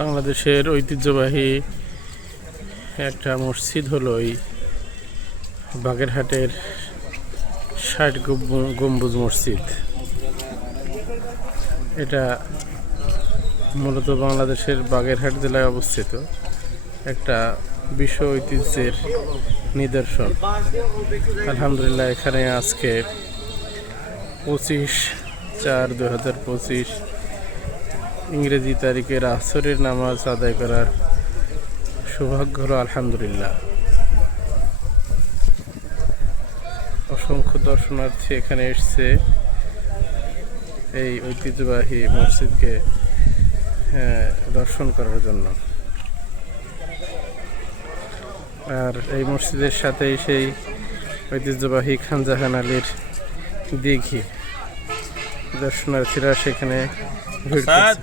বাংলাদেশের ঐতিহ্যবাহী একটা মসজিদ হলো এই বাগেরহাটের ৬০ গম্বুজ মসজিদ। এটা মূলত বাংলাদেশের বাগেরহাট জেলায় অবস্থিত একটা বিশ্ব ঐতিহ্যের নিদর্শন। আলহামদুলিল্লাহ, এখানে আজকে 25/4/2025 ইংরেজি তারিখের আসরের নামাজ আদায় করার সৌভাগ্য হলো। আলহামদুলিল্লাহ, অসংখ্য দর্শনার্থী এখানে এসছে এই ঐতিহ্যবাহী মসজিদকে দর্শন করার জন্য। আর এই মসজিদের সাথেই সেই ঐতিহ্যবাহী খানজাহান আলীর দিঘি, দর্শনার্থীরা সেখানে ভিড় করছে।